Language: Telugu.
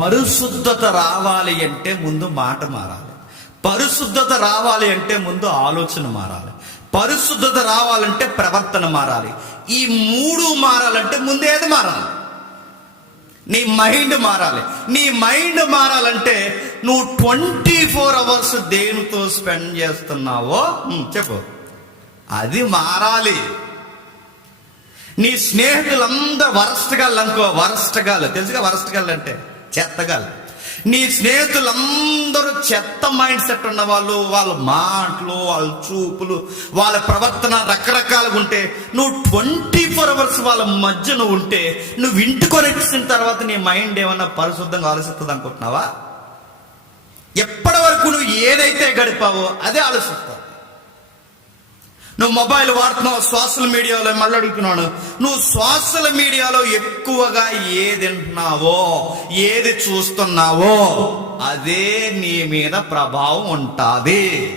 పరిశుద్ధత రావాలి అంటే ముందు మాట మారాలి. పరిశుద్ధత రావాలి అంటే ముందు ఆలోచన మారాలి. పరిశుద్ధత రావాలంటే ప్రవర్తన మారాలి. ఈ మూడు మారాలంటే ముందు ఏది మారాలి? నీ మైండ్ మారాలి. నీ మైండ్ మారాలంటే నువ్వు ట్వంటీ ఫోర్ అవర్స్ దేనితో స్పెండ్ చేస్తున్నావో? చెప్పు. అది మారాలి. నీ స్నేహితులందరూ వరస్ట్ గాళ్ళు అనుకో. వరస్ట్గాళ్ళు తెలుసుగా వరస్ట్గాళ్ళు అంటే? చెత్తగాళ్ళు నీ స్నేహితులందరూ చెత్త మైండ్ సెట్ ఉన్న వాళ్ళు వాళ్ళ మాటలు వాళ్ళ చూపులు వాళ్ళ ప్రవర్తన రకరకాలుగా ఉంటే నువ్వు ట్వంటీ ఫోర్ అవర్స్ వాళ్ళ మధ్యన ఉంటే నువ్వు ఇంటికి వచ్చిన తర్వాత నీ మైండ్ ఏమన్నా పరిశుద్ధంగా ఆలోచిస్తుంది అనుకుంటున్నావా? ఎప్పటి వరకు నువ్వు ఏదైతే గడిపావో అదే ఆలోచిస్తావు. నువ్వు మొబైల్ వాడుతున్నావు? సోషల్ మీడియాలో మళ్ళీ అడుగుతున్నాను. నువ్వు సోషల్ మీడియాలో ఎక్కువగా ఏది వింటున్నావో ఏది చూస్తున్నావో అదే నీ మీద ప్రభావం ఉంటుంది.